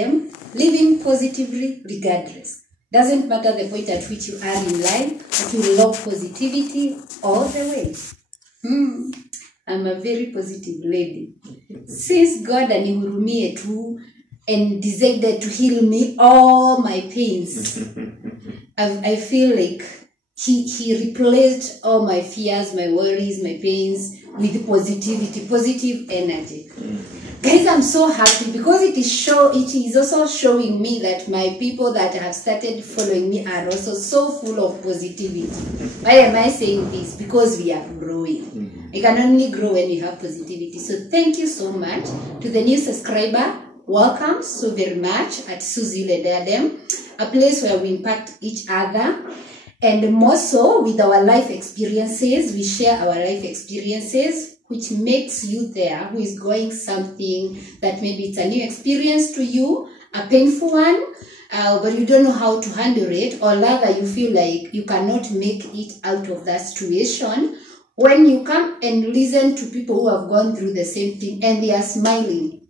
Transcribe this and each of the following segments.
Dadem, living positively regardless. Doesn't matter the point at which you are in life, but you love positivity all the way. I'm a very positive lady. Since God anihurumie tu and decided to heal me all my pains, I feel like he replaced all my fears, my worries, my pains with positivity, positive energy. Guys, I'm so happy because it is also showing me that my people that have started following me are also so full of positivity. Why am I saying this? Because we are growing. You can only grow when you have positivity. So thank you so much to the new subscriber. Welcome so very much at Susie Ledadem, a place where we impact each other. And more so with our life experiences, we share our life experiences, which makes you there who is going something that maybe it's a new experience to you, a painful one, but you don't know how to handle it, or rather you feel like you cannot make it out of that situation. When you come and listen to people who have gone through the same thing and they are smiling,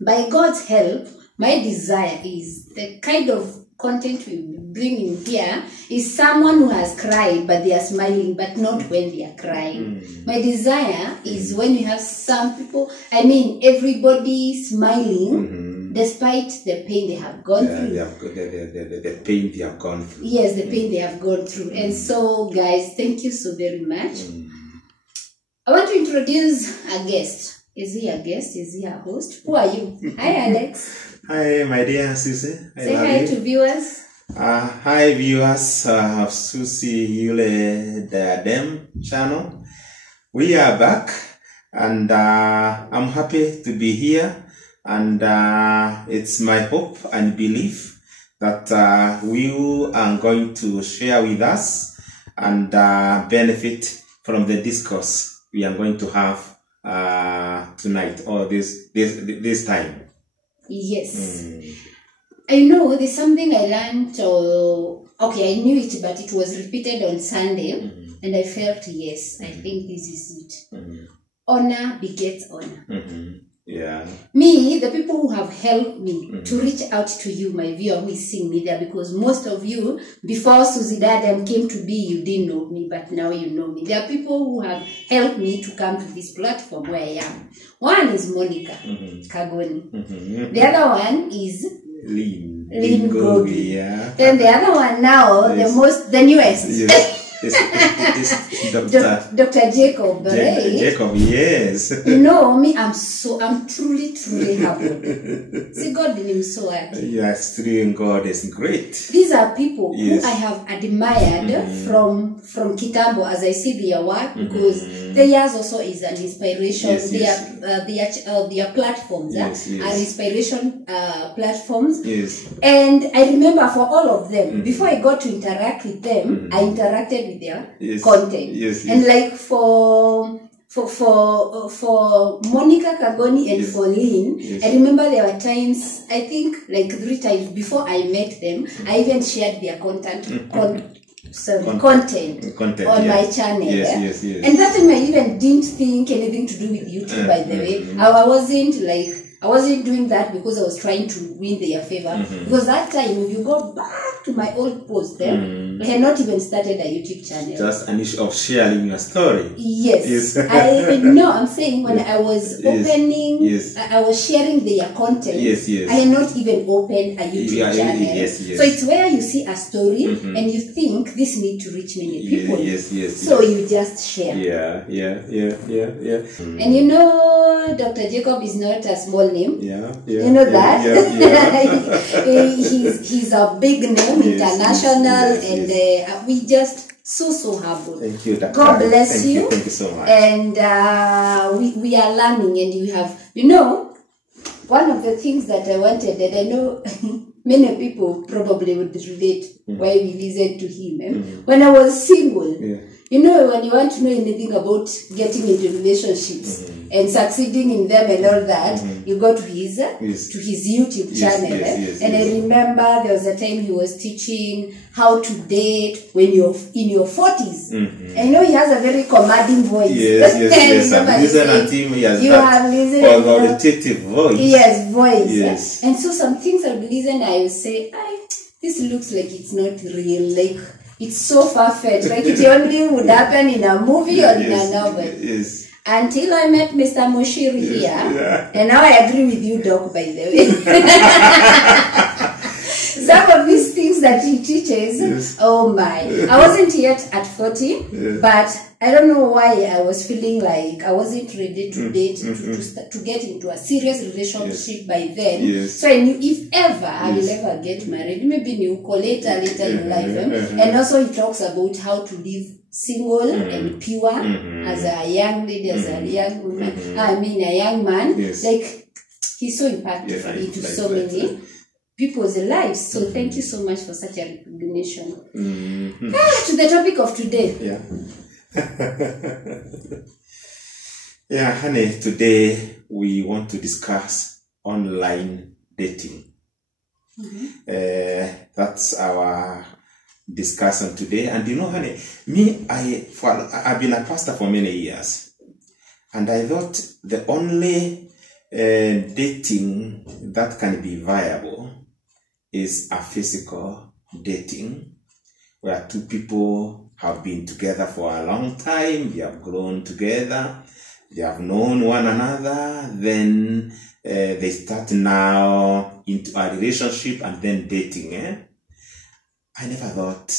by God's help, my desire is the kind of content we bring in here is someone who has cried but they are smiling, but not when they are crying. My desire is when you have some people, everybody smiling despite the pain they have gone through. The pain they have gone through. Yes, the pain they have gone through. And so, guys, thank you so very much. I want to introduce a guest. Is he a guest? Is he a host? Who are you? Hi, Alex. Hi, my dear Susie. Say hi to viewers. Hi, viewers of Susie Yule Dadem channel. We are back, and I'm happy to be here. And it's my hope and belief that you are going to share with us and benefit from the discourse we are going to have tonight or this time. Yes. I know there's something I learned, I knew it, but it was repeated on Sunday, and I felt, yes, I think this is it. Honor begets honor. Yeah. Me, the people who have helped me to reach out to you, my viewer who is seeing me there, because most of you, before Susie Dadem came to be, you didn't know me, but now you know me. There are people who have helped me to come to this platform where I am. One is Monica Kagoni. The other one is Lynn Gogi. Yeah. Then the other one now, the newest. Yes. It's Dr. Jacob. Jacob, yes. You know me, I'm truly humbled. See, God in him so happy. Yes, true, God is great. These are people who I have admired from Kitambo as I see their work, because theirs also is an inspiration. Their platforms are inspiration platforms. Yes. And I remember for all of them, before I got to interact with them, I interacted with their content. And like for Monica Kagoni and for Lynn, I remember there were times, I think like 3 times before I met them, I even shared their content on my channel. And that time I even didn't think anything to do with YouTube, by the way. I wasn't doing that because I was trying to win their favor. Because that time, if you go back to my old post there, I had not even started a YouTube channel. Just an issue of sharing your story. Yes. I know, I'm saying when I was opening, I was sharing their content. I had not even opened a YouTube channel. So it's where you see a story and you think this needs to reach many people. So you just share. And you know, Dr. Jacob is not a small name. You know that? He's a big name, international, and we just so humble. Thank you, Dr. God bless you. Thank you so much. And we are learning, and you have, one of the things that I wanted, that I know many people probably would relate why we listened to him. When I was single, You know, when you want to know anything about getting into relationships and succeeding in them and all that, you go to his YouTube channel. And I remember there was a time he was teaching how to date when you're in your 40s. And you know, he has a very commanding voice. Yes. I'm listening to him. He has that authoritative voice. Yes, voice. Yes. And so some things I would listen, I would say, this looks like it's not real. Like, it's so far-fetched. Like, it only would happen in a movie or in a novel. Yes. Until I met Mr. Moshiri here. Yeah. And now I agree with you, Doc, by the way. Some of these things that he teaches, oh my. I wasn't yet at 40, but I don't know why I was feeling like I wasn't ready to date, to get into a serious relationship by then. So I knew if ever I will ever get married, maybe later in life. And also he talks about how to live single and pure as a young lady, as a young woman, a young man. Like, he's so impactful into so many people's lives. So thank you so much for such a recognition. To the topic of today. Yeah, honey, today we want to discuss online dating. That's our discussion today. And you know, honey, I've been a pastor for many years, and I thought the only dating that can be viable is a physical dating, where two people have been together for a long time, they have grown together, they have known one another, then they start now into a relationship and then dating. I never thought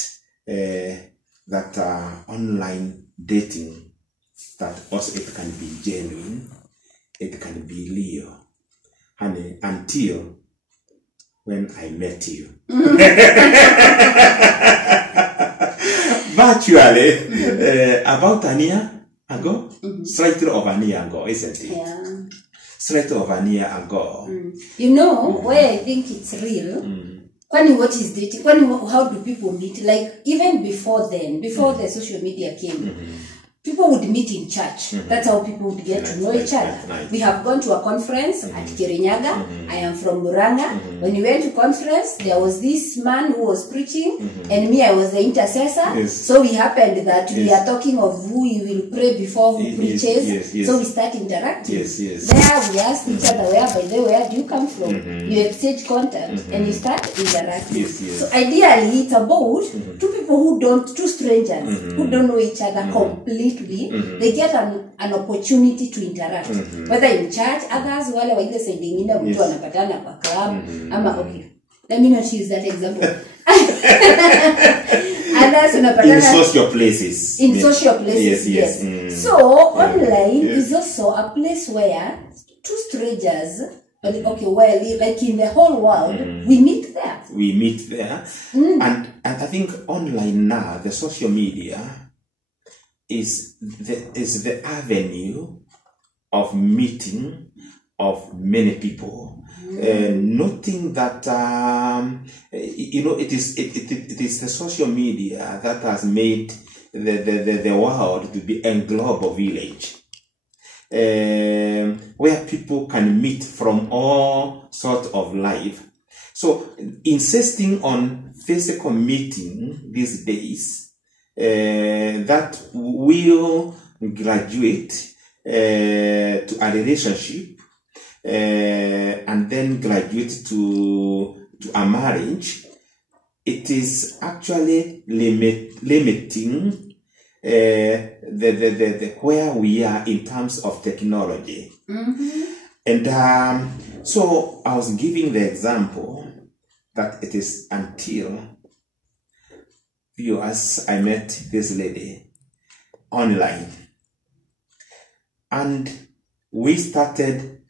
that online dating, that also it can be genuine, it can be real, honey, until when I met you. Virtually, about a year ago, slightly over a year ago, isn't it? Yeah. Slightly over a year ago. You know, where I think it's real, what is dating? How do people meet? Like, even before then, before the social media came, people would meet in church. That's how people would get to know each other. We have gone to a conference at Kirinyaga. I am from Muranga. When we went to conference, there was this man who was preaching, and me, I was the intercessor. So we happened that we are talking of who we will pray before who preaches. So we start interacting. There we ask each other, where do you come from? You exchange contact, and you start interacting. So ideally, it's about two strangers who don't know each other completely. They get an opportunity to interact, whether in church, others wale wa ile side nyingine mtu anapatana kwa club ama let me not use that example. Others unapatana in social places. Yes. So online is also a place where two strangers, like in the whole world, we meet there. And I think online now, the social media is the avenue of meeting of many people. Noting that it is the social media that has made the world to be a global village, where people can meet from all sorts of life. So insisting on physical meeting these days, that will graduate to a relationship, and then graduate to a marriage. It is actually limiting the where we are in terms of technology. And so I was giving the example that it is until viewers, I met this lady online, and we started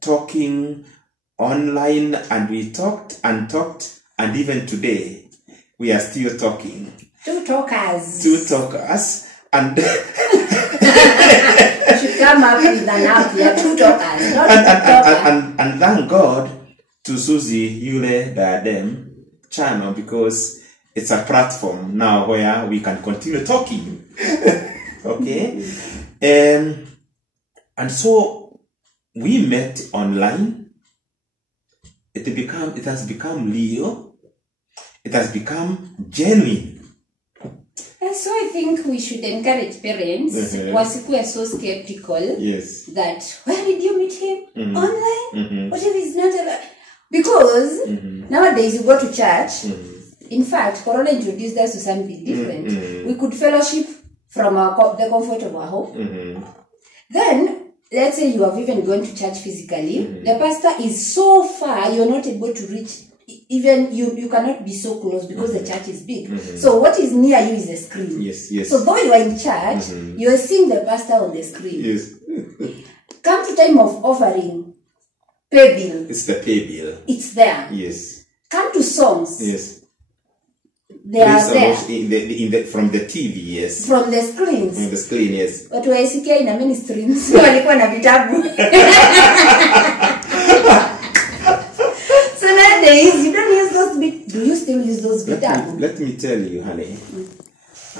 talking online, and we talked, and even today we are still talking. Two talkers, and should come up with an app. Yeah, two talkers, not and thank God to Susie Yule Diadem channel, because it's a platform now where we can continue talking. Okay? And so we met online. It has become real. It has become genuine. And so I think we should encourage parents wasikuwe so skeptical Yes. that where did you meet him? Online? What if he's not alive? Because nowadays you go to church. In fact, Corona introduced us to something different. We could fellowship from the comfort of our home. Then, let's say you have even gone to church physically. The pastor is so far, you're not able to reach. Even you cannot be so close because the church is big. So what is near you is the screen. Yes, yes. So though you are in church, you are seeing the pastor on the screen. Yes. Come to time of offering, pay bill. It's the pay bill. It's there. Yes. Come to songs. Yes. They are there. From the TV, yes. From the screens. From the screen, yes. Watu wa ICK ina many streams. Walikuwa na vitabu. So nowadays, you don't use those bit. Do you still use those vitabu? Let me tell you, honey.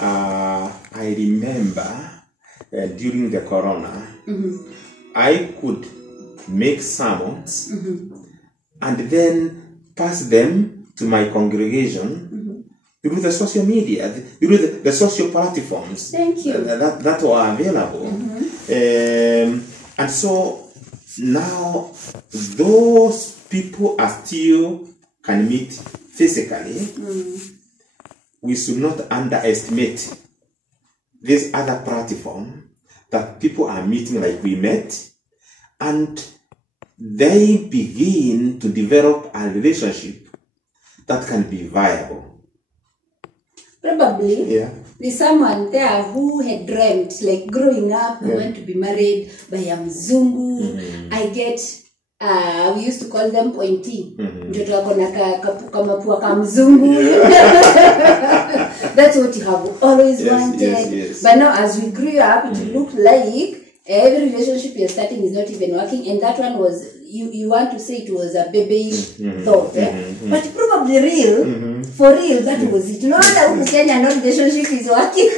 I remember during the corona, I could make sermons and then pass them to my congregation through the social media, through the social platforms. Thank you. That were available. And so now those people are still can meet physically. We should not underestimate this other platform that people are meeting like we met, and they begin to develop a relationship that can be viable. Probably, there's someone there who had dreamt, like growing up, we want to be married by a mzungu. I get, we used to call them pointy. Mtoto wako na kamapua ka mzungu. That's what you have always wanted. Yes. But now as we grew up, it looked like every relationship you're starting is not even working, and that one was, you want to say it was a babyish thought, but probably real, for real, that was it. No wonder Kenya, no relationship is working,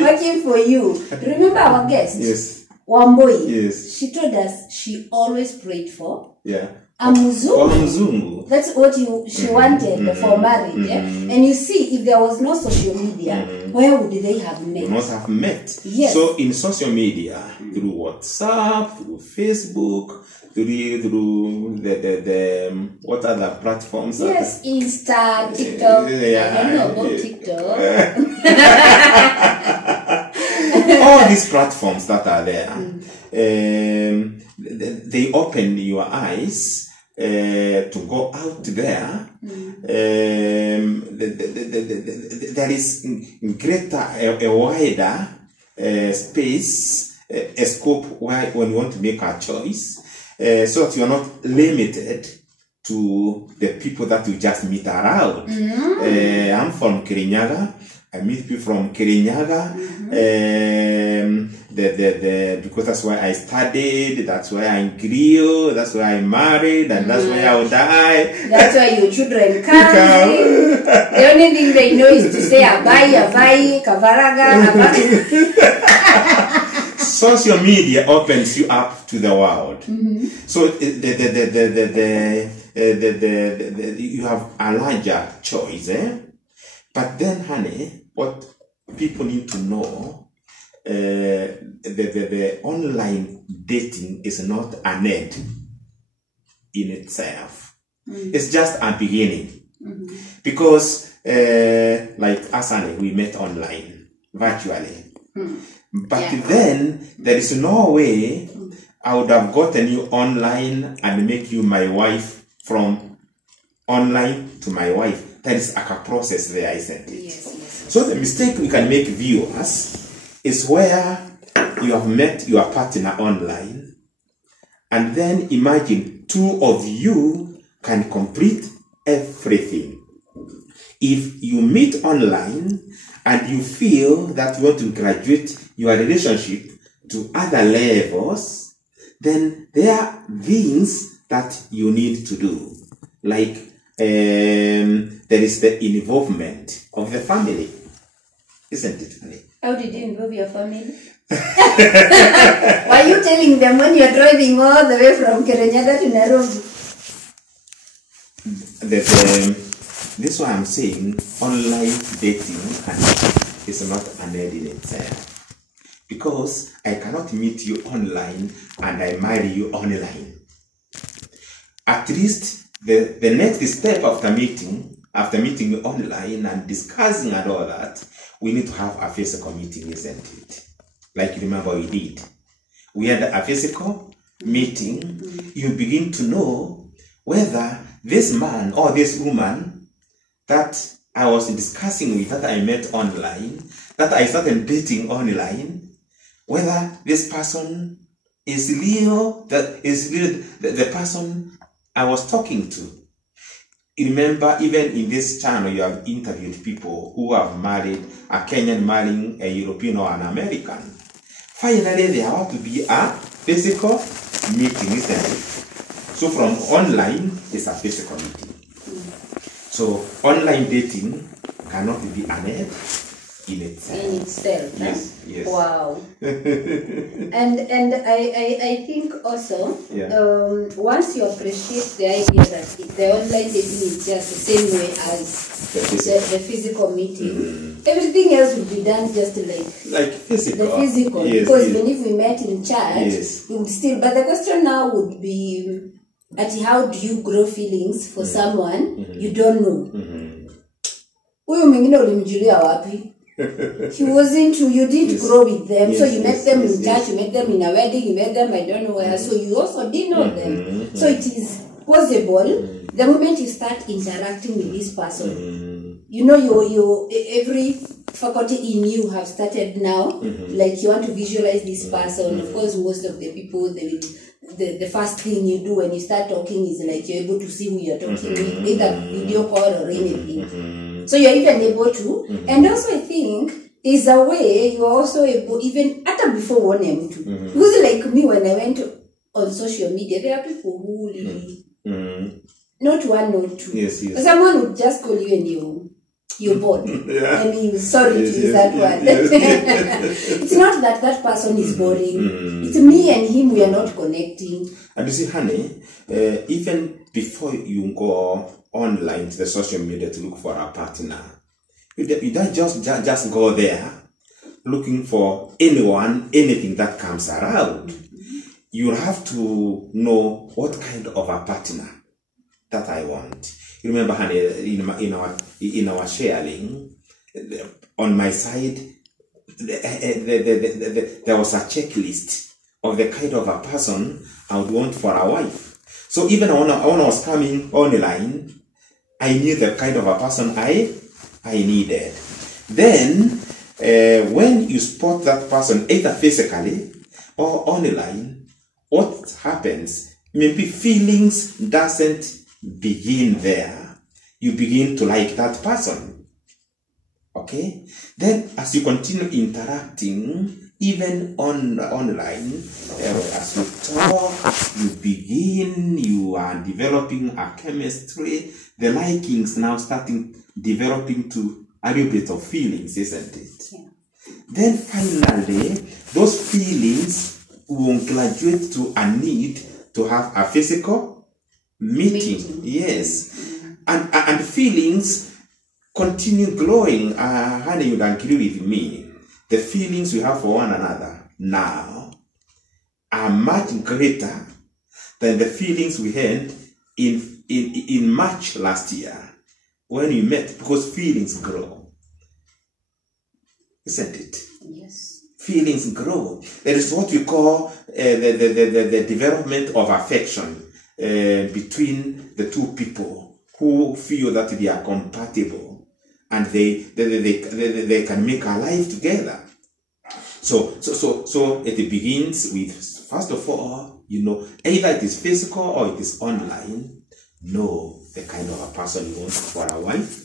working for you. Remember our guest? Yes. Wamboi. Yes. She told us she always prayed for a mzungu. That's what she wanted for marriage. And you see, if there was no social media, where would they have met? Would not have met. Yes. So in social media, through WhatsApp, through Facebook, through the what other platforms? Yes, Insta, TikTok. I don't know about TikTok. All these platforms that are there, they open your eyes to go out there. There is greater, a wider space, a scope where when you want to make a choice, so that you are not limited to the people that you just meet around. I'm from Kirinyaga. I meet people from Kirinyaga. Because that's where I studied, that's where I grew, that's where I married, and that's where I'll die. That's where your children come in. The only thing they know is to say Abai, Kavaraga, Social media opens you up to the world. So you have a larger choice. But then, honey, what people need to know, the online dating is not an end in itself. It's just a beginning. Because, like us, honey, we met online, virtually. But then, there is no way I would have gotten you online and make you my wife from online to my wife. There is like a process there, isn't it? Yes. So the mistake we can make, viewers, is where you have met your partner online, and then imagine two of you can complete everything. If you meet online and you feel that you want to graduate your relationship to other levels, then there are things that you need to do, like there is the involvement of the family. Isn't it, honey? How did you involve your family? Were you telling them when you're driving all the way from Kirinyaga to Nairobi? This is why I'm saying online dating is not an end in itself. Because I cannot meet you online and I marry you online. At least the next step after meeting you online and discussing and all that, we need to have a physical meeting, isn't it? Like you remember we did. We had a physical meeting. You begin to know whether this man or this woman that I was discussing with, that I met online, that I started dating online, whether this person is real, the person I was talking to. Remember, even in this channel, you have interviewed people who have married a Kenyan marrying a European or an American. Finally, there ought to be a physical meeting, isn't it? So from online, it's a physical meeting. So online dating cannot be an end in itself. In itself, yes, huh? yes. Wow. and I think also, once you appreciate the idea that the online dating is just the same way as the physical meeting, everything else will be done just like physical. The physical. Yes, because yes. even if we met in church, we would still. But the question now would be, how do you grow feelings for someone you don't know? Huyu mwingine ulimjulia wapi? He wasn't, you didn't grow with them, so you met them in church, you met them in a wedding, you met them I don't know where, so you also didn't know them. So it is possible, the moment you start interacting with this person, you know, your every faculty in you have started now, like you want to visualize this person. Of course, most of the people, the first thing you do when you start talking is like you're able to see who you're talking with, either video call or anything. So you're even able to, and also I think is a way you're also able, even after before one M2. Because like me, when I went on social media, there are people who really, not one or two. Yes, yes. Someone would just call you and you're bored. Yeah. I mean, sorry to use that word. It's not that that person is boring. It's me and him, we are not connecting. And you see, honey, even before you go online to the social media to look for a partner, you don't just go there looking for anyone, anything that comes around. You have to know what kind of a partner that I want. You remember, honey, in our sharing, on my side, there was a checklist of the kind of a person I would want for a wife. So even when I was coming online, I knew the kind of a person I needed. Then, when you spot that person, either physically or online, what happens? Maybe feelings doesn't begin there. You begin to like that person. Okay? Then, as you continue interacting, even online, as you talk, you are developing a chemistry. The likings now developing to a little bit of feelings, isn't it? Yeah. Then finally, those feelings will graduate to a need to have a physical meeting. Yes. And feelings continue growing. Honey, you can agree with me. The feelings we have for one another now are much greater than the feelings we had in March last year when we met, because feelings grow. Isn't it? Yes. Feelings grow. There is what we call the development of affection between the two people who feel that they are compatible and they can make a life together. So it begins with, first of all, either it is physical or it is online. Know the kind of a person you want for a wife.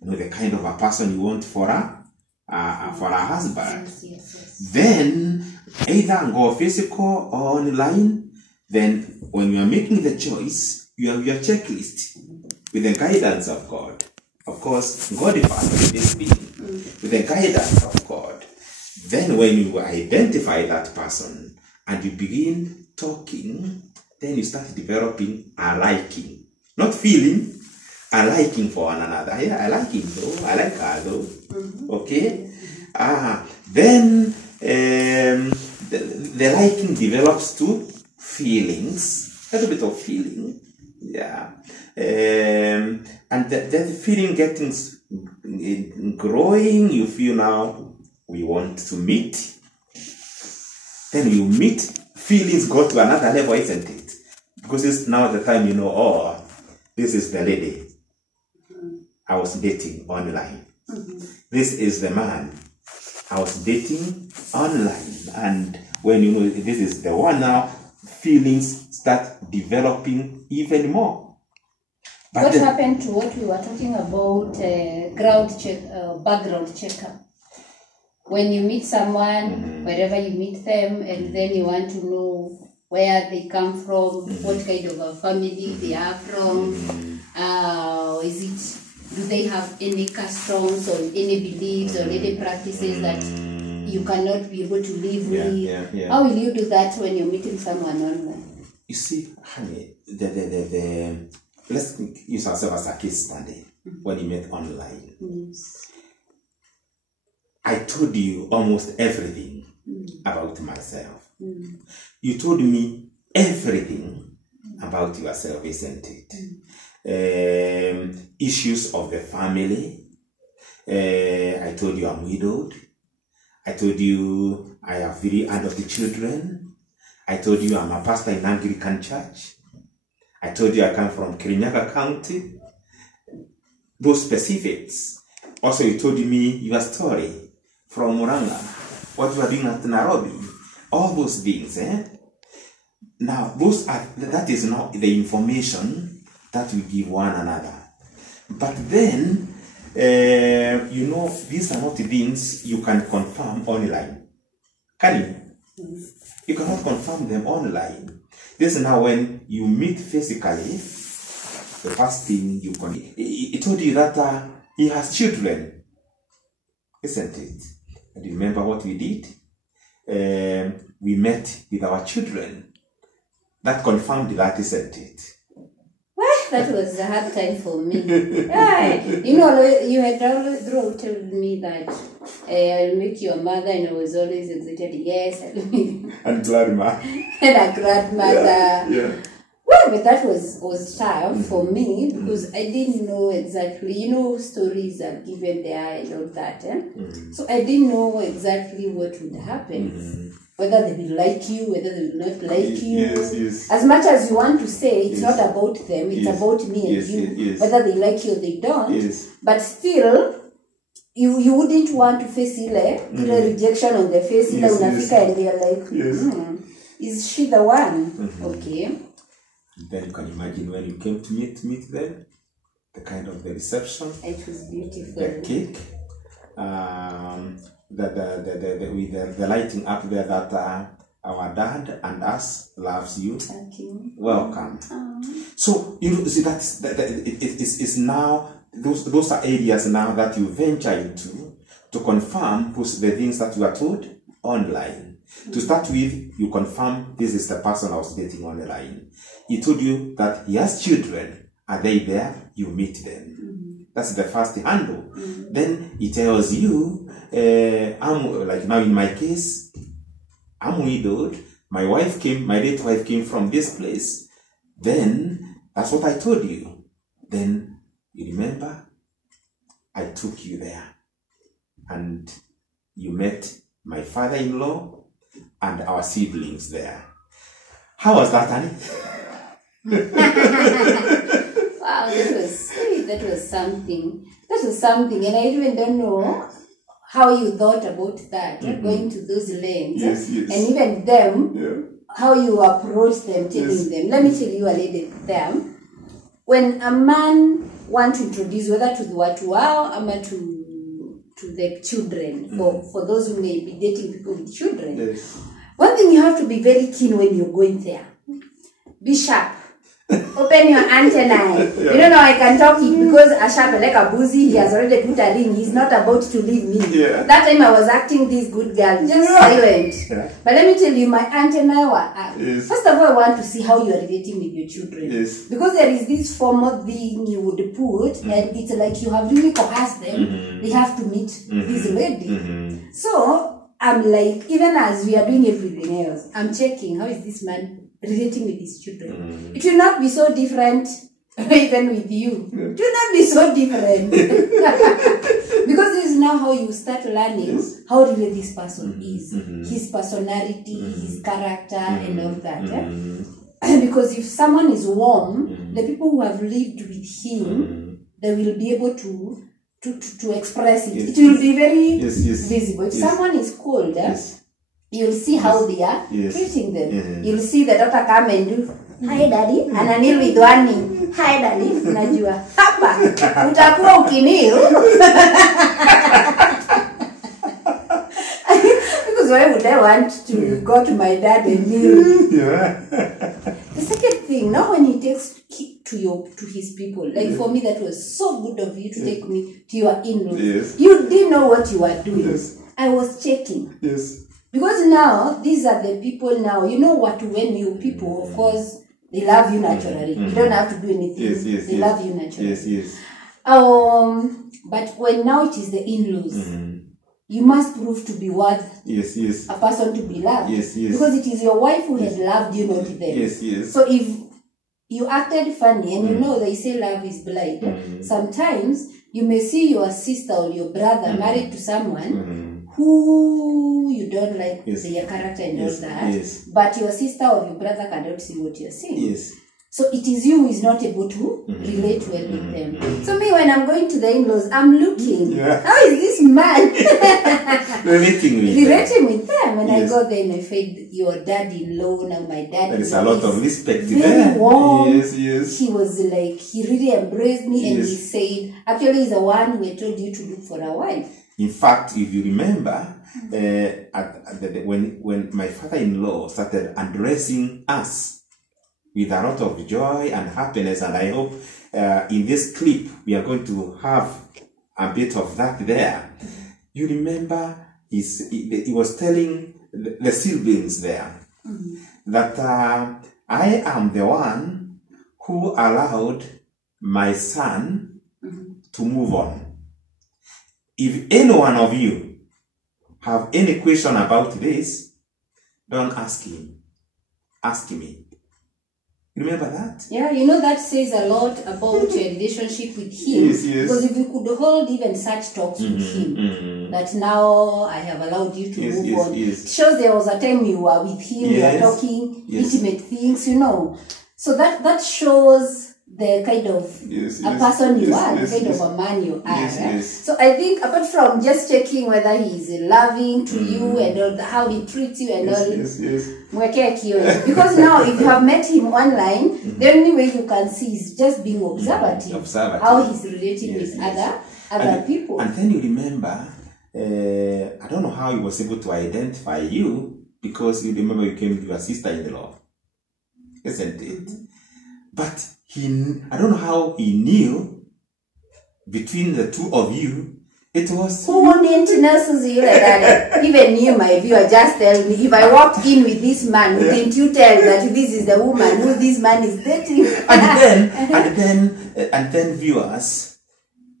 Know the kind of a person you want for a husband. Yes. Then either go physical or online. Then when you are making the choice, you have your checklist with the guidance of God. course, God the Father is speaking with the guidance of God. Then when you identify that person and you begin talking, then you start developing a liking. Not feeling, a liking for one another. Yeah, I like him though, I like her though. Okay? Then the liking develops to feelings, a little bit of feeling. Yeah. And the feeling getting growing, you feel now we want to meet. Then you meet, feelings go to another level, isn't it? Because it's now the time you know, oh, this is the lady I was dating online. This is the man I was dating online. And when you know this is the one now, feelings start developing even more. But what happened to what we were talking about, background checkup? When you meet someone, wherever you meet them, and then you want to know where they come from, what kind of a family they are from, do they have any customs or any beliefs or any practices that you cannot be able to live with? How will you do that when you're meeting someone online? You see, honey, let's use ourselves as a case study. When you met online, I told you almost everything about myself. You told me everything about yourself, isn't it? Issues of the family. I told you I'm widowed. I told you I have 3 adult children. I told you I'm a pastor in Anglican church. I told you I come from Kirinyaga County. Those specifics. Also, you told me your story from Muranga, what you are doing at Nairobi, all those things. Now, that is not the information that we give one another. But then, you know, these are not things you can confirm online. Can you? You cannot confirm them online. This is now when you meet physically, the first thing you can. He told you that he has children, isn't it? And you remember what we did? We met with our children. That confirmed that, isn't it? Well, that was a hard time for me. You know, you had always told me that I'll make you a mother, and I was always excited. Yes, I'll make and grandma. And a grandmother. Yeah. Well, but that was tough for me because I didn't know exactly, you know, stories are given there and all that. So I didn't know exactly what would happen. Whether they will like you, whether they will not like you. Yes. As much as you want to say, it's not about them, it's about me and you. Whether they like you or they don't. But still, you wouldn't want to face rejection on the face. Unafika and they're like, is she the one? Okay. Then you can imagine when you came to meet them, the kind of the reception. It was beautiful. The cake. The lighting up there that our dad and us loves you. Thank you. Welcome. So you see it's now those are areas now that you venture into to confirm the things that you are told online. To start with, you confirm this is the person I was dating online. He told you that he has children. Are they there? You meet them. That's the first handle. Then he tells you, I'm like now in my case, I'm widowed. My late wife came from this place. Then that's what I told you. Then you remember, I took you there, and you met my father-in-law and our siblings there. How was that, Annie? Wow, that was something. That was something, and I even don't know how you thought about that, going to those lanes, and even them, how you approach them, telling them. Let me tell you a little them. When a man wants to introduce, whether to the watu wao or to the children, for those who may be dating people with children, one thing you have to be very keen when you're going there. Be sharp. Open open your antennae. You don't know I can talk it because Ashab like a boozy, he has already put a ring. He's not about to leave me. Yeah. That time I was acting this good girl, just silent. Yeah. But let me tell you, my antennae were up. Yes. First of all, I want to see how you are relating with your children. Yes. Because there is this formal thing you would put, and it's like you have really coerced them. They have to meet this lady. So I'm like, even as we are doing everything else, I'm checking how is this man relating with his children. It will not be so different even with you. It will not be so different. Because this is now how you start learning how really this person is. His personality, his character, and all that. Because if someone is warm, the people who have lived with him, they will be able to express it. It will be very visible. If someone is cold, you'll see how they are treating them. You'll see the daughter come and do, hi daddy, and anil with one knee. Hi daddy, najua. Hapa, utakuwa ukinil. Because why would I want to go to my dad and kneel? The second thing, now when he takes to his people, like for me that was so good of you to take me to your in-laws. You didn't know what you were doing. I was checking. Because now, these are the people now, you know what, when you people, of course, they love you naturally. You don't have to do anything. They love you naturally. But when now it is the in-laws, you must prove to be worth a person to be loved. Because it is your wife who has loved you, not them. So if you acted funny, and you know they say love is blind, sometimes you may see your sister or your brother married to someone who you don't like their character and all that, but your sister or your brother cannot see what you're seeing. So it is you who is not able to relate well with them. So me, when I'm going to the in-laws, I'm looking. How is this man relating with them? When I go there and I find your dad-in-law, now my dad. There is a lot of respect very there. Warm. He was like, he really embraced me and he said, actually he's the one who had told you to look for a wife. In fact, if you remember, when my father-in-law started addressing us with a lot of joy and happiness, and I hope in this clip we are going to have a bit of that there. You remember he was telling the siblings there that I am the one who allowed my son to move on. If any one of you have any question about this, don't ask him. Ask me. Remember that? Yeah, you know that says a lot about your relationship with him. Because if you could hold even such talks with him, that now I have allowed you to move on. It shows there was a time you were with him, you were talking intimate things, you know. So that shows the kind of a person you are, the kind of a man you are. So I think apart from just checking whether he is loving to you and all how he treats you and all, because now if you have met him online, the only way you can see is just being observative. How he's relating with other people. And then you remember, I don't know how he was able to identify you, because you remember you came with your sister-in-law, isn't it? But I don't know how he knew between the two of you. It was who didn't know Susie like that. Even you, my viewer, just tell me, if I walked in with this man, didn't you tell that this is the woman who this man is dating? and then viewers,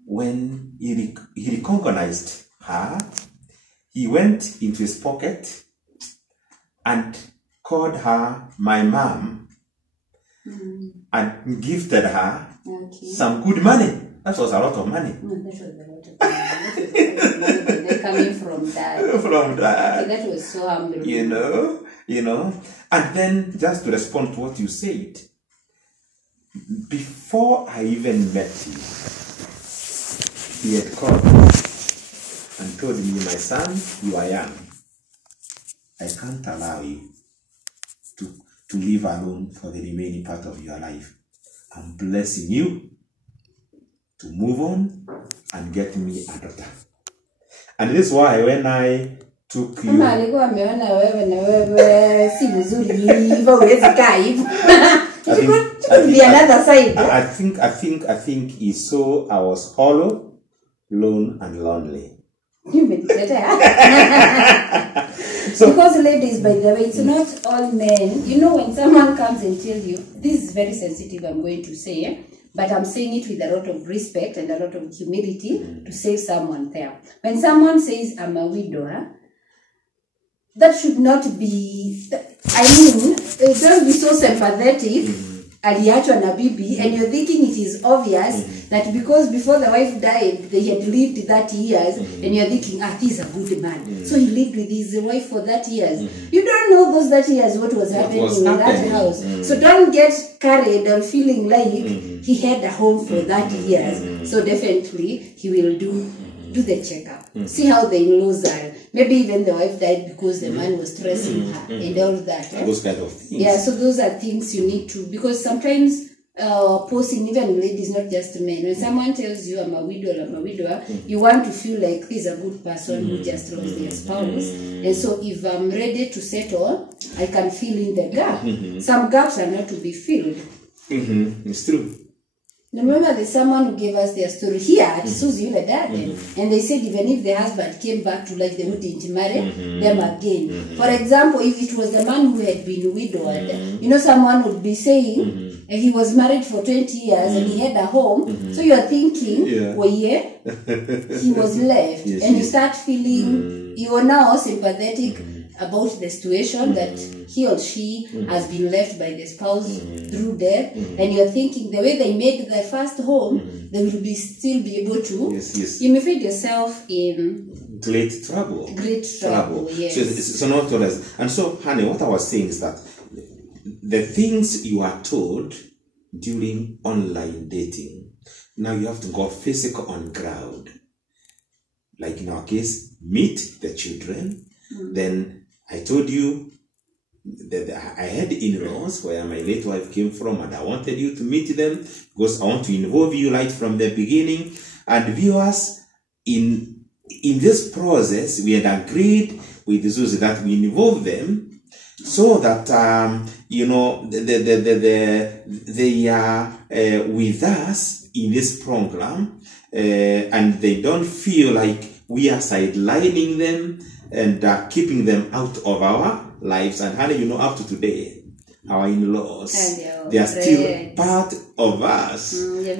when he recognized her, he went into his pocket and called her my mom. And gifted her some good money. That was a lot of money. That was a lot of money. They're coming from that. From that. Okay, that was so humbling. You know. And then just to respond to what you said, before I even met him, he had called me and told me, my son, you are young. I can't allow you to live alone for the remaining part of your life. I'm blessing you to move on and get me a daughter. And this is why when I took you... could be another side. I think he saw I was hollow, lone, and lonely. You meditate. Because ladies, by the way, it's not all men. You know, when someone comes and tells you, this is very sensitive, I'm going to say, but I'm saying it with a lot of respect and a lot of humility to save someone there. When someone says, I'm a widower, that should not be, don't be so sympathetic. Aliachwa na bibi, and you're thinking it is obvious that because before the wife died, they had lived 30 years, and you're thinking, this is a good man. So he lived with his wife for 30 years. You don't know those 30 years what was happening in that house. So don't get carried on feeling like he had a home for 30 years. So definitely he will do the checkup. See how the in-laws are. Maybe even the wife died because the man was stressing her and all that. Those kind of things. Yeah, so those are things you need to, because sometimes posting, even ladies, not just men, when someone tells you I'm a widower, you want to feel like this is a good person who just lost their spouse. And so if I'm ready to settle, I can fill in the gap. Some gaps are not to be filled. It's true. Remember, there's someone who gave us their story here at Susie Ule Garden, and they said even if the husband came back to life, they wouldn't marry them again. For example, if it was the man who had been widowed, you know, someone would be saying he was married for 20 years and he had a home. So you're thinking, well, yeah, he was left, and you start feeling you are now sympathetic about the situation that he or she has been left by the spouse through death, and you're thinking the way they made their first home, they will still be able to. You may find yourself in great trouble. Yes. So not always. And so, honey, what I was saying is that the things you are told during online dating, now you have to go physical on ground. Like in our case, meet the children. Then I told you that I had in-laws where my late wife came from, and I wanted you to meet them because I want to involve you right from the beginning. And viewers, in this process, we had agreed with Susie that we involve them so that you know they are with us in this program, and they don't feel like we are sidelining them and keeping them out of our lives. And honey, you know, up to today, our in-laws, they are still part of us. They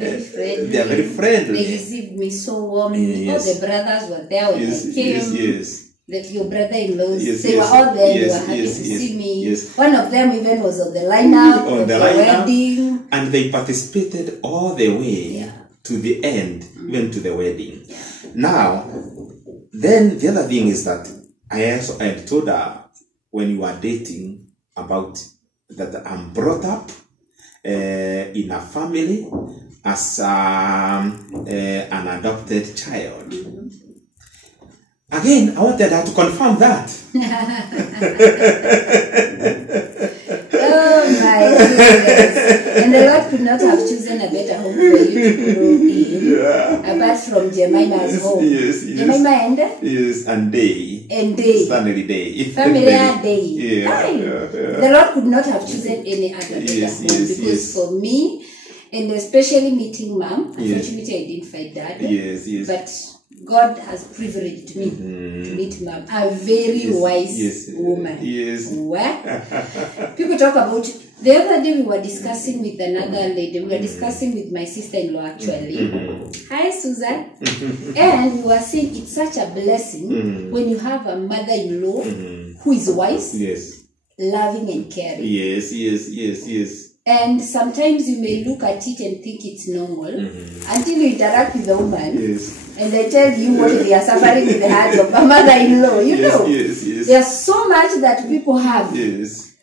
are very friendly. They received me so warmly. All the brothers were there when I came. That your brother-in-laws, they were all there. They were happy to see me. One of them even was on the lineup of the wedding. And they participated all the way to the end, even to the wedding. Now, then the other thing is that I had told her when you are dating about that I'm brought up in a family as an adopted child. Again, I wanted her to confirm that. Oh my goodness. And the Lord could not have chosen a better home for you to grow in, apart from Jemima's home. Jemima and? Yes, and Day. And Day. Family Day. Family Day. The Lord could not have chosen any other better home, because for me, and especially meeting Mom, unfortunately I didn't find Dad. But God has privileged me to meet Mom, a very wise woman. People talk about, the other day we were discussing with another lady, we were discussing with my sister-in-law actually. Hi Susan. And we were saying it's such a blessing when you have a mother-in-law who is wise, loving and caring. And sometimes you may look at it and think it's normal until you interact with the woman and they tell you what they are suffering in the hands of a mother-in-law. You know, there's so much that people have.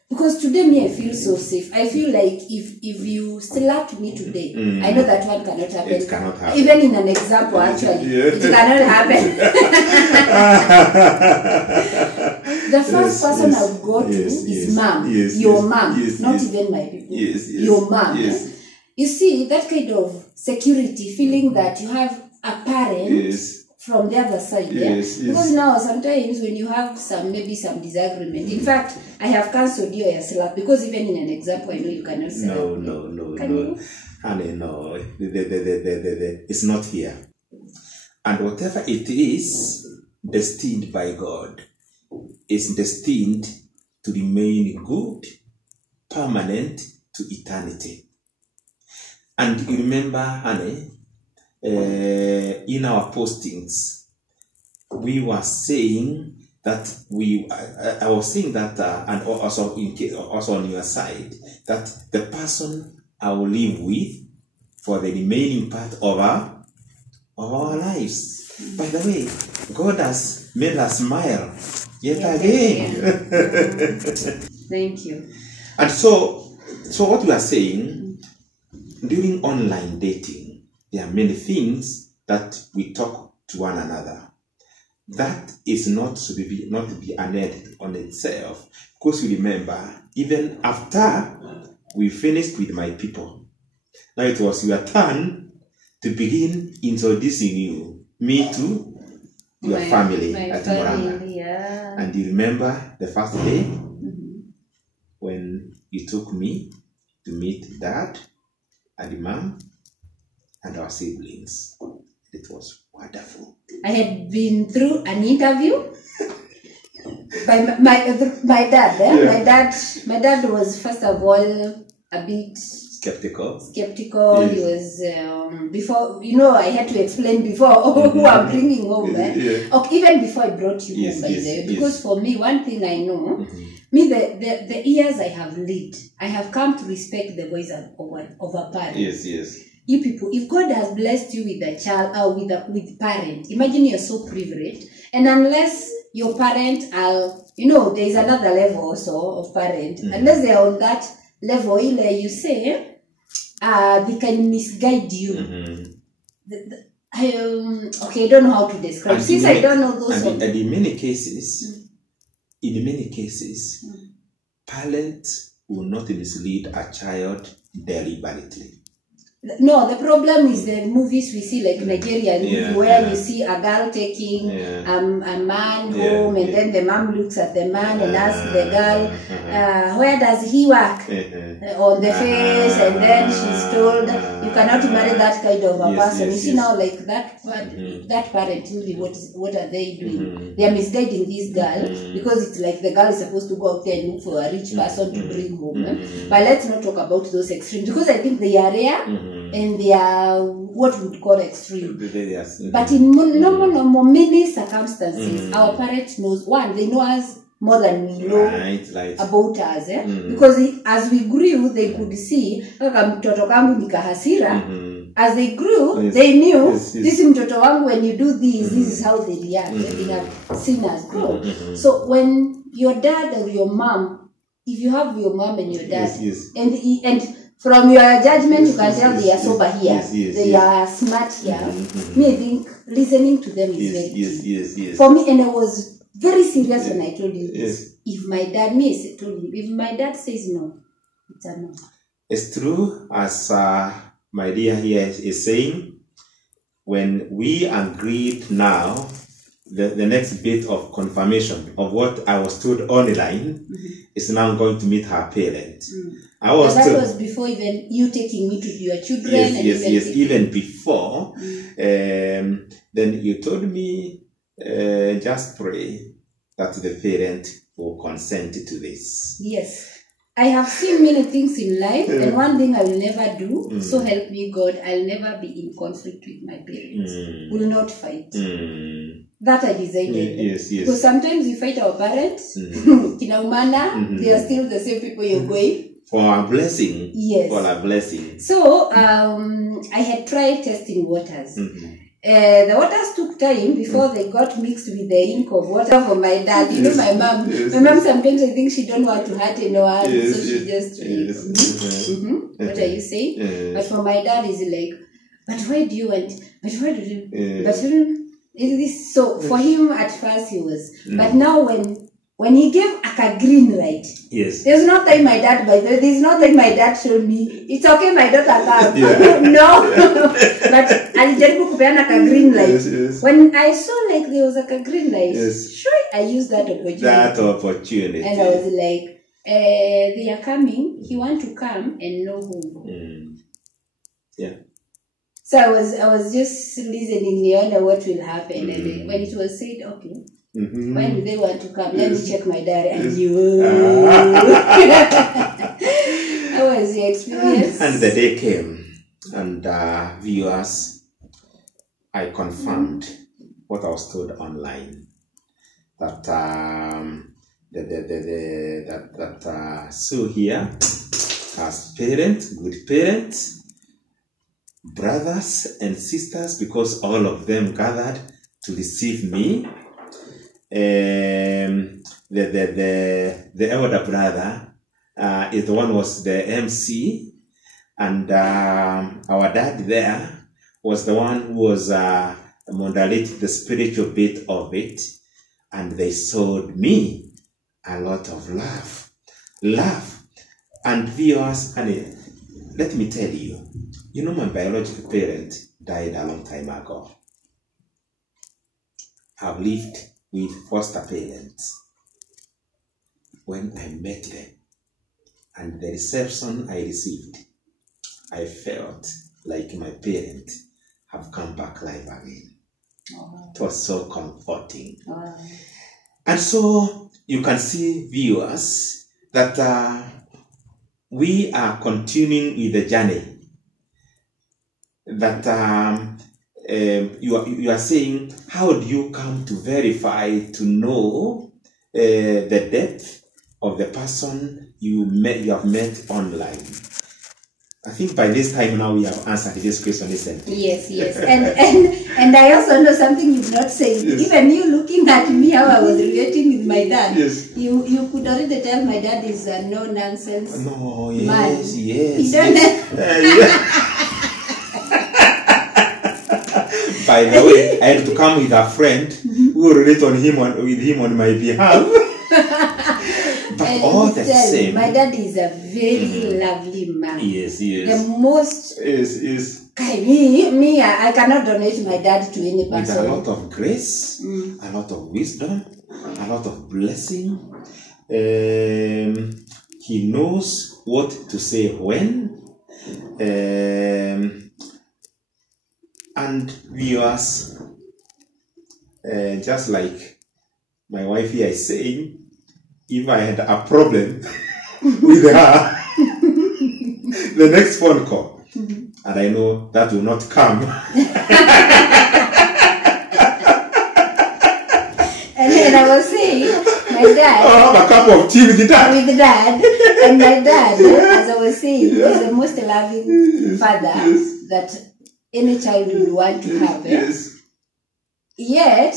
Because today me, I feel so safe. I feel like if you slapped me today, I know that one cannot happen. It cannot happen. Even in an example, actually, it cannot happen. The first person I'll go to is Mom. Your mom, not even my people. Your mom. You see, that kind of security, feeling that you have a parent from the other side. Yeah? Yes, yes. Because now sometimes when you have maybe some disagreement, in fact, I have cancelled you your slap because even in an example, I know you cannot say No. Can you? Honey, no. It's not here. And whatever it is destined by God is destined to remain good, permanent to eternity. And you remember, honey, in our postings, we were saying that I was saying that, and also also on your side, that the person I will live with for the remaining part of our lives. By the way, God has made us smile yet again. Thank you. And so what we are saying, during online dating, there are many things that we talk to one another. That is not to be an end on itself. Because you remember, even after we finished with my people, now it was your turn to begin introducing me to your family at Moranga. Yeah. And you remember the first day when you took me to meet Dad and Mom and our siblings. It was wonderful. I had been through an interview by my dad. Yeah. My dad was first of all a bit skeptical. Yes. He was before, I had to explain before who I'm bringing home. Yeah. Okay, even before I brought you home, by the way, because for me, one thing I know, the years I have lived, I have come to respect the voice of a parent. Yes. You people, if God has blessed you with a child or with parent, imagine you're so privileged, and unless your parent are, there is another level also of parent, unless they are on that level, you say, they can misguide you. I don't know how to describe. And since I don't know those. And in many cases, parents will not mislead a child deliberately. No, the problem is the movies we see, like Nigerian movie, where you see a girl taking a man home, and then the mom looks at the man and asks the girl, where does he work? On the face, and then she's told, you cannot marry that kind of a person. You see now, like that parent, really, what are they doing? They are misguiding this girl, because it's like the girl is supposed to go out there and look for a rich person to bring home. But let's not talk about those extremes, because I think they are rare. And they are what we would call extreme. But in normal many circumstances, our parents knows, they know us more than we know about us. Because as we grew, they could see, as they grew, they knew, this mtoto wangu, when you do this, this is how they react. They have seen us grow. So when your dad or your mom, if you have your mom and your dad, and from your judgment, you can tell they are sober here. They are smart here. Me, I think listening to them is very key. For me, and I was very serious when I told you this. If my dad, if my dad says no, it's a no. It's true, as my dear here is saying, when we agreed now, the next bit of confirmation of what I was told online is now going to meet her parent. That was before even you taking me to your children. Even before. Then you told me, just pray that the parent will consent to this. Yes. I have seen many things in life, and one thing I will never do, so help me God, I'll never be in conflict with my parents. Will not fight. That I decided. Because sometimes we fight our parents, they are still the same people you're going. For our blessing. Yes. For our blessing. So, I had tried testing waters. The waters took time before they got mixed with the ink of water for my dad. My mom. My mom sometimes, I think she don't want to hurt anyone, so she just. What are you saying? But for my dad, is like, but why do you want? But why do you? But is this so? For him, at first he was, but now when he gave a green light, there's no time my dad, there's no time my dad showed me, it's okay, my daughter come. No. But alijaribu kupeana ka green light. Yes. When I saw like there was like a green light, Yes. sure, I used that opportunity. And I was like, they are coming. He want to come and know who. Yeah. So I was just listening, niona what will happen. And then when it was said, okay, when do they want to come? Let me check my diary. And you, I was the experience. And the day came, and viewers, I confirmed what I was told online, that Sue here has parents, good parents, brothers and sisters, because all of them gathered to receive me. The elder brother is the one who was the MC, and our dad there was the one who was moderating the spiritual bit of it, and they showed me a lot of love. And viewers, honey, let me tell you, my biological parent died a long time ago. I've lived with foster parents. When I met them and the reception I received, I felt like my parents have come back live again. Oh. It was so comforting. Oh. And so you can see, viewers, that we are continuing with the journey. That you are saying, how do you come to verify, to know the depth of the person you have met online? I think by this time now we have answered this question, isn't it? Yes. And I also know something you've not said. Yes. Even you looking at me, how I was relating with my dad. Yes. You could already tell my dad is a no-nonsense No, man. yes. You don't By the way, I had to come with a friend who will relate with him on my behalf. But and all the same, my dad is a very lovely man. Yes. The most Yes. me, I cannot donate my dad to any With person. a lot of grace, a lot of wisdom, a lot of blessing. He knows what to say when. And viewers, just like my wife here is saying, if I had a problem with her, the next phone call, and I know that will not come. And then I was saying, my dad. I'll have a cup of tea with dad. With dad. And my dad, as I was saying, is the most loving father that any child would want to have. Yes. Yet,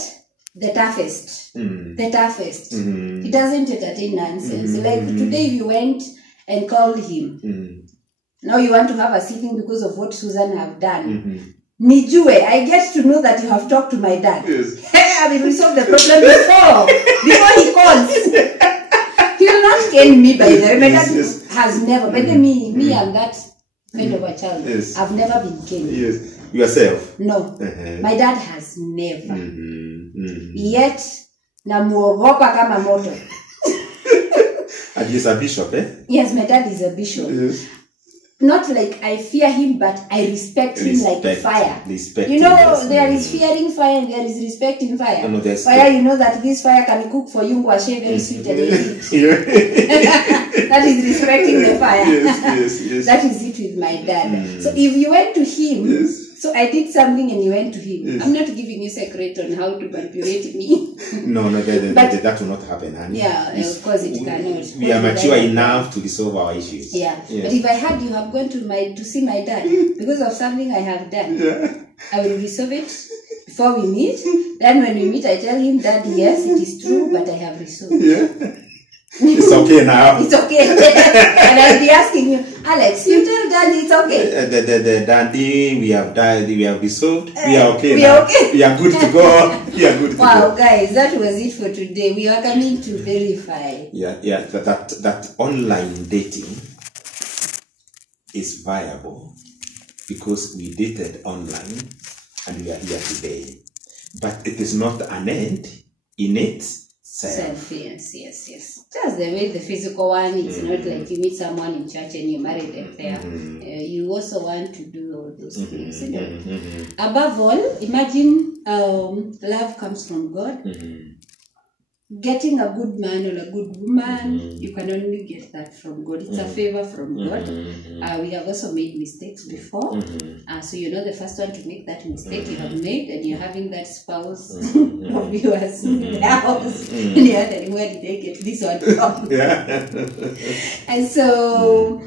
the toughest. The toughest. He doesn't entertain nonsense. Like today, you went and called him. Now you want to have a sitting because of what Susan have done. Nijue, I get to know that you have talked to my dad. Yes. I will resolve the problem before he calls. He will not cane me, by the way. My dad has never. By the way, me, I'm that kind of a child. Yes. I've never been caned. Yes. Yourself? No. My dad has never. Yet, namuogopa kama moto. And he's a bishop, eh? Yes, my dad is a bishop. Yes. Not like I fear him, but I respect him like fire. You know, there is fearing fire and there is respecting fire. No, fire, you know that this fire can cook for you ngwashe very sweet and eat. That is respecting the fire. Yes. That is it with my dad. So if you went to him, so I did something and you went to him. I'm not giving you secret on how to manipulate me. No, that will not happen, honey. Yeah, of course it cannot. We are mature enough to resolve our issues. Yeah. But if I had you have gone to see my dad because of something I have done, I will resolve it before we meet. Then when we meet, I tell him that yes, it is true, but I have resolved. It's okay now. It's okay. And I'll be asking you, Alex, you tell Daddy it's okay. The Daddy, we have resolved. We are okay we now. Are okay. We are good to go. We are good to go. Wow, guys, that was it for today. We are coming to verify. That online dating is viable because we dated online and we are here today. But it is not an end in itself. Yes. Just the way the physical one, it's not like you meet someone in church and you marry them there. You also want to do all those things. Above all, imagine love comes from God. Getting a good man or a good woman, you can only get that from God. It's a favor from God. We have also made mistakes before. So you know the first one to make that mistake you have made, and you're having that spouse of yours in the house. And you're wondering, where did they get this one from? And so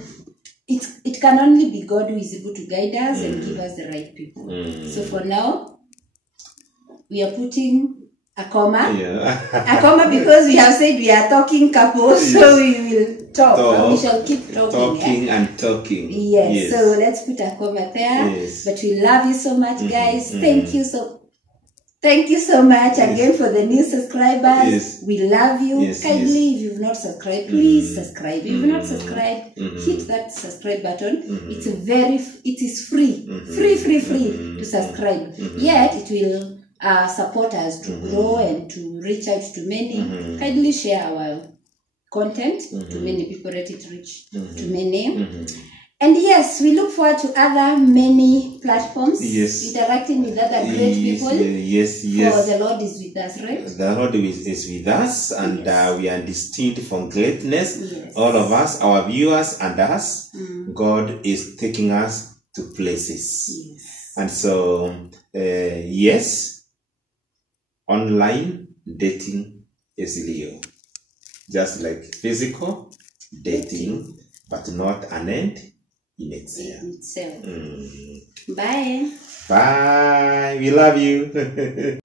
it can only be God who is able to guide us and give us the right people. So for now, we are putting a comma. A comma because we have said we are talking couples, so we will talk. We shall keep talking. And talking. Yes. So let's put a comma there. But we love you so much, guys. Thank you so much again for the new subscribers. We love you. Kindly, if you've not subscribed, please subscribe. If you've not subscribed, hit that subscribe button. It is free to subscribe. Yet it will support us to grow and to reach out to many. Kindly share our content to many people, let it reach to many. And yes, we look forward to other many platforms, interacting with other great people. For the Lord is with us, right? The Lord is with us, and we are destined for greatness. All of us, our viewers and us, God is taking us to places. And so, online dating is real. Just like physical dating, but not an end in itself. Bye. Bye. We love you.